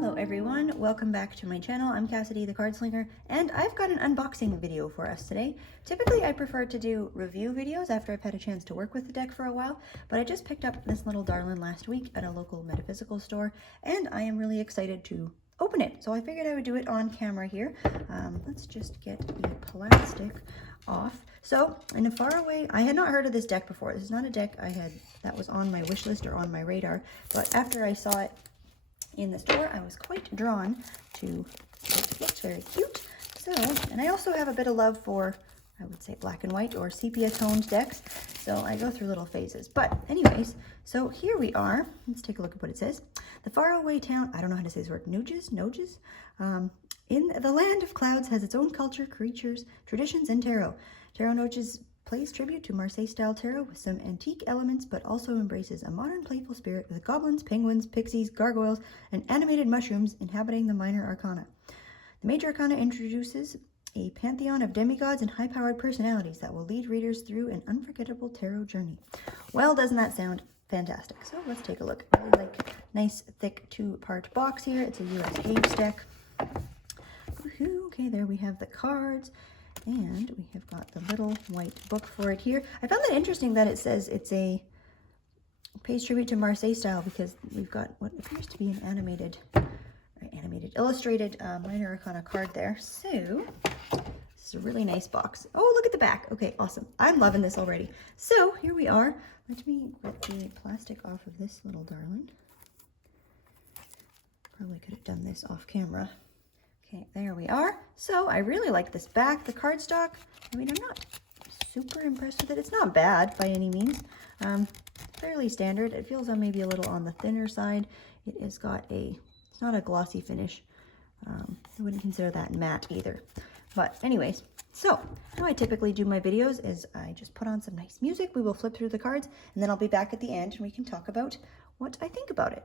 Hello everyone, welcome back to my channel. I'm Cassidy the Cardslinger, and I've got an unboxing video for us today. Typically I prefer to do review videos after I've had a chance to work with the deck for a while, but I just picked up this little darling last week at a local metaphysical store, and I am really excited to open it. So I figured I would do it on camera here. Let's just get the plastic off. So in a far away, I had not heard of this deck before. This is not a deck that was on my wish list or on my radar, but after I saw it in the store, I was quite drawn to it. Looks very cute. So, and I also have a bit of love for, I would say, black and white or sepia toned decks. So I go through little phases. But anyways, so here we are. Let's take a look at what it says. The faraway town, I don't know how to say this word, Nuages, in the land of clouds has its own culture, creatures, traditions, and tarot. Tarot Nuages plays tribute to Marseille-style tarot with some antique elements, but also embraces a modern playful spirit with goblins, penguins, pixies, gargoyles, and animated mushrooms inhabiting the minor arcana. The major arcana introduces a pantheon of demigods and high-powered personalities that will lead readers through an unforgettable tarot journey. Well, doesn't that sound fantastic? So let's take a look. Really like nice, thick two-part box here. It's a US Games deck. Woohoo! Okay, there we have the cards. And we have got the little white book for it here. I found that interesting that it says it pays tribute to Marseille style, because we've got what appears to be an illustrated minor arcana card there. So this is a really nice box. Oh, look at the back. Okay, awesome. I'm loving this already. So here we are. Let me get the plastic off of this little darling. Probably could have done this off camera. Okay, there we are. So I really like this back, the cardstock. I mean, I'm not super impressed with it. It's not bad by any means. Fairly standard. It feels maybe a little on the thinner side. It has got it's not a glossy finish. I wouldn't consider that matte either. But anyways, so how I typically do my videos is I just put on some nice music. We will flip through the cards, and then I'll be back at the end and we can talk about what I think about it.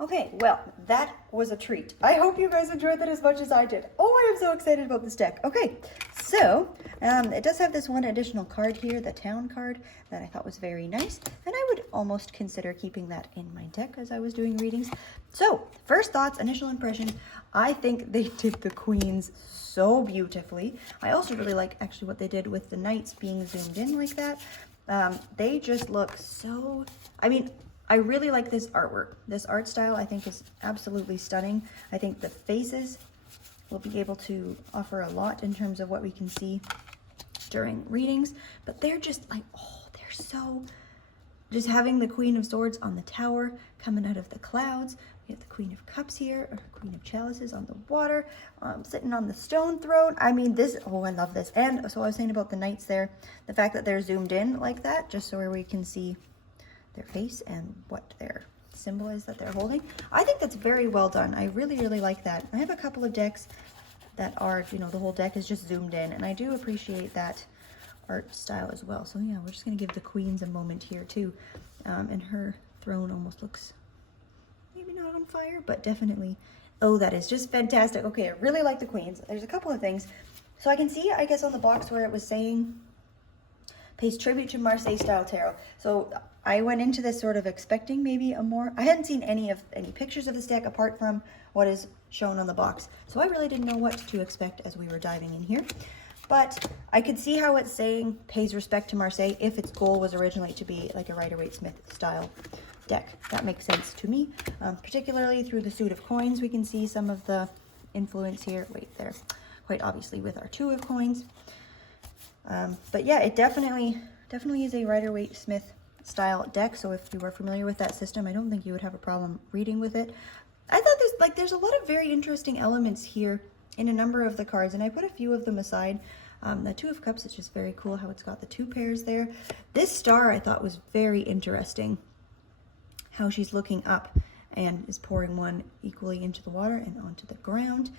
Okay, well, that was a treat. I hope you guys enjoyed that as much as I did. Oh, I am so excited about this deck. Okay, so it does have this one additional card here, the town card, that I thought was very nice, and I would almost consider keeping that in my deck as I was doing readings. So, first thoughts, initial impression, I think they did the queens so beautifully. I also really like actually what they did with the knights being zoomed in like that. They just look so, I mean, I really like this artwork. This art style I think is absolutely stunning. I think the faces will be able to offer a lot in terms of what we can see during readings, but they're just like, oh, they're so, just having the Queen of Swords on the tower coming out of the clouds. We have the Queen of Cups here, or Queen of Chalices on the water, sitting on the stone throne. I mean, this, oh, I love this. And so I was saying about the knights there, the fact that they're zoomed in like that, just so where we can see their face and what their symbol is that they're holding. I think that's very well done. I really, really like that. I have a couple of decks that are, you know, the whole deck is just zoomed in, and I do appreciate that art style as well. So yeah, we're just gonna give the queens a moment here too. And her throne almost looks maybe not on fire, but definitely, oh, that is just fantastic. Okay, I really like the queens. There's a couple of things. So I can see, I guess, on the box where it was saying pays tribute to Marseille style tarot. So I went into this sort of expecting maybe a more, I hadn't seen any pictures of this deck apart from what is shown on the box. So I really didn't know what to expect as we were diving in here. But I could see how it's saying pays respect to Marseille if its goal was originally to be like a Rider-Waite-Smith style deck. That makes sense to me, particularly through the suit of coins. We can see some of the influence here. Wait, there, quite obviously with our 2 of coins. But yeah, it definitely is a Rider-Waite-Smith style deck. So if you were familiar with that system, I don't think you would have a problem reading with it. I thought there's a lot of very interesting elements here in a number of the cards, and I put a few of them aside. The 2 of Cups is just very cool how it's got the 2 pairs there. This star I thought was very interesting, how she's looking up and is pouring one equally into the water and onto the ground.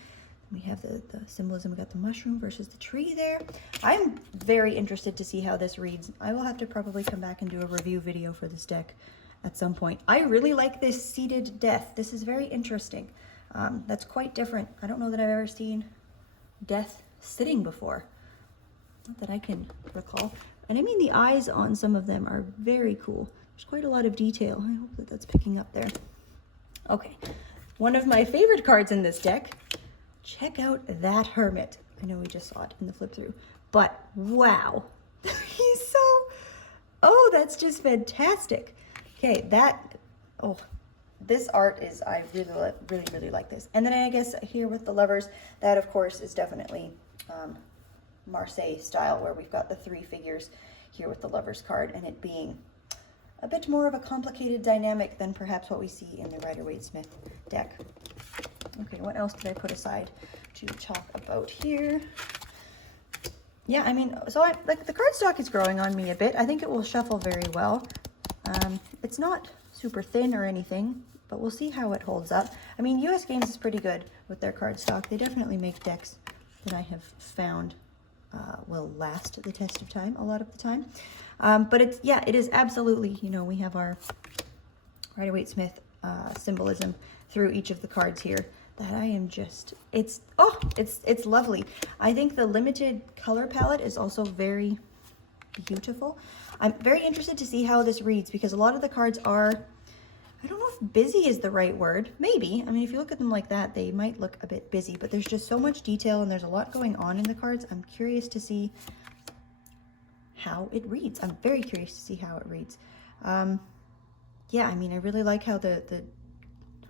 We have the symbolism. We got the mushroom versus the tree there. I'm very interested to see how this reads. I will have to probably come back and do a review video for this deck at some point. I really like this seated death. This is very interesting. That's quite different. I don't know that I've ever seen death sitting before. Not that I can recall. And I mean, the eyes on some of them are very cool. There's quite a lot of detail. I hope that that's picking up there. Okay, one of my favorite cards in this deck. Check out that Hermit. I know we just saw it in the flip through, but wow. He's so, oh, that's just fantastic. Okay, this art is, I really like this. And then I guess here with the lovers, that of course is definitely Marseille style, where we've got the 3 figures here with the lovers card, and it being a bit more of a complicated dynamic than perhaps what we see in the Rider-Waite-Smith deck. Okay, what else did I put aside to talk about here? Yeah, I mean, so like the cardstock is growing on me a bit. I think it will shuffle very well. It's not super thin or anything, but we'll see how it holds up. I mean, US Games is pretty good with their cardstock. They definitely make decks that I have found will last the test of time a lot of the time. But it's, yeah, it is absolutely, you know, we have our Rider-Waite-Smith symbolism through each of the cards here that I am just, it's lovely. I think the limited color palette is also very beautiful. I'm very interested to see how this reads because a lot of the cards are, I don't know if busy is the right word. Maybe. I mean, if you look at them like that, they might look a bit busy, but there's just so much detail and there's a lot going on in the cards. I'm curious to see how it reads. I'm very curious to see how it reads. Yeah, I mean, I really like how the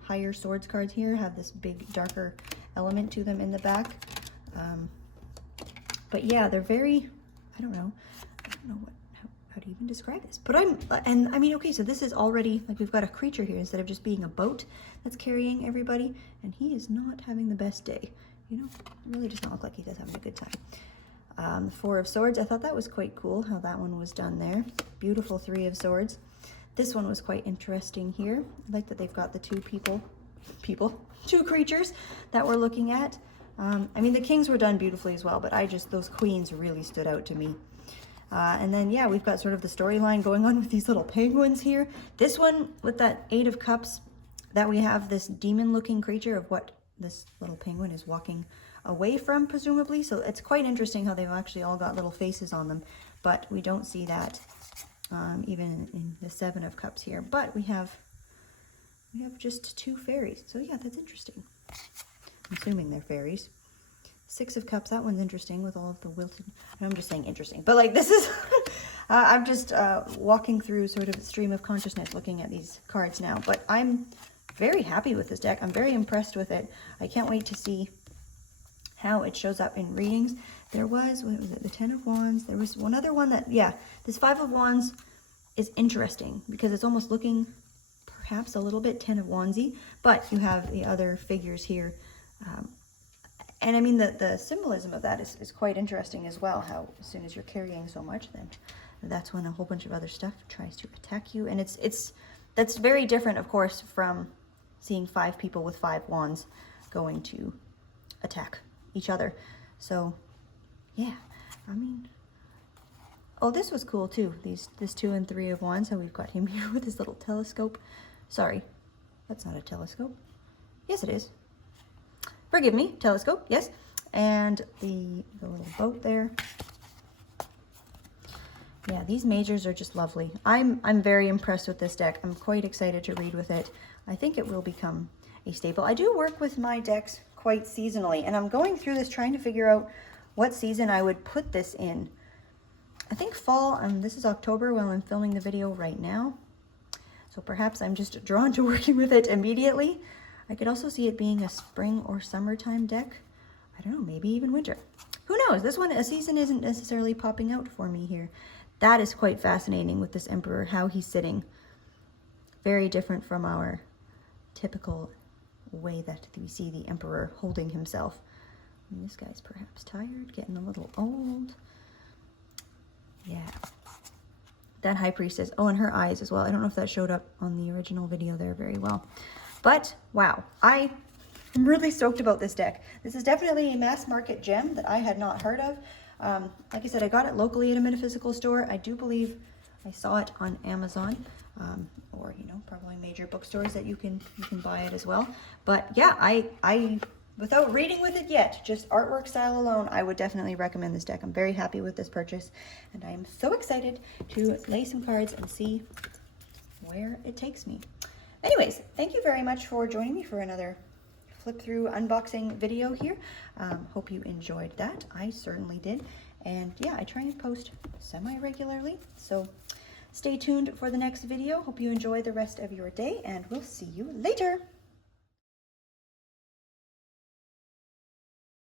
higher swords cards here have this big, darker element to them in the back. But yeah, they're very, I don't know how to even describe this. But I mean, okay, so this is already, like we've got a creature here instead of just being a boat that's carrying everybody, and he is not having the best day. You know, it really does not look like he does having a good time. The Four of Swords, I thought that was quite cool how that one was done there. Beautiful Three of Swords. This one was quite interesting here. I like that they've got the two creatures that we're looking at. I mean, the kings were done beautifully as well, but those queens really stood out to me. And then, yeah, we've got sort of the storyline going on with these little penguins here. This one with that Eight of Cups, that we have this demon-looking creature of what this little penguin is walking away from, presumably. So it's quite interesting how they've actually all got little faces on them, but we don't see that even in the Seven of Cups here. But we have just two fairies. So yeah, that's interesting. I'm assuming they're fairies. Six of Cups, that one's interesting with all of the wilted, I'm just saying interesting, but like this is, I'm just walking through sort of a stream of consciousness looking at these cards now, but I'm very happy with this deck. I'm very impressed with it. I can't wait to see how it shows up in readings. There was, what was it, the Ten of Wands. There was one other one that, yeah, this Five of Wands is interesting because it's almost looking perhaps a little bit Ten of Wandsy, but you have the other figures here. And I mean, the symbolism of that is quite interesting as well, how as soon as you're carrying so much, then that's when a whole bunch of other stuff tries to attack you. And that's very different, of course, from seeing 5 people with 5 wands going to attack each other. So, yeah, I mean, oh, this was cool too. This 2 and 3 of wands. So we've got him here with his little telescope. Sorry, that's not a telescope. Yes, it is. Forgive me, telescope, yes. And the little boat there. Yeah, these majors are just lovely. I'm very impressed with this deck. I'm quite excited to read with it. I think it will become a staple. I do work with my decks quite seasonally, and I'm going through this trying to figure out what season I would put this in. I think fall, this is October while I'm filming the video right now. So perhaps I'm just drawn to working with it immediately. I could also see it being a spring or summertime deck. I don't know, maybe even winter. Who knows? This one, a season isn't necessarily popping out for me here. That is quite fascinating with this Emperor, how he's sitting. Very different from our typical way that we see the Emperor holding himself. And this guy's perhaps tired, getting a little old. Yeah. That High Priestess. Oh, and her eyes as well. I don't know if that showed up on the original video there very well. But, wow, I'm really stoked about this deck. This is definitely a mass market gem that I had not heard of. Like I said, I got it locally at a metaphysical store. I do believe I saw it on Amazon, or, you know, probably major bookstores that you can buy it as well. But yeah, I without reading with it yet, just artwork style alone, I would definitely recommend this deck. I'm very happy with this purchase, and I'm so excited to lay some cards and see where it takes me. Anyways, thank you very much for joining me for another flip through unboxing video here. Hope you enjoyed that. I certainly did. And yeah, I try and post semi-regularly. So stay tuned for the next video. Hope you enjoy the rest of your day, and we'll see you later.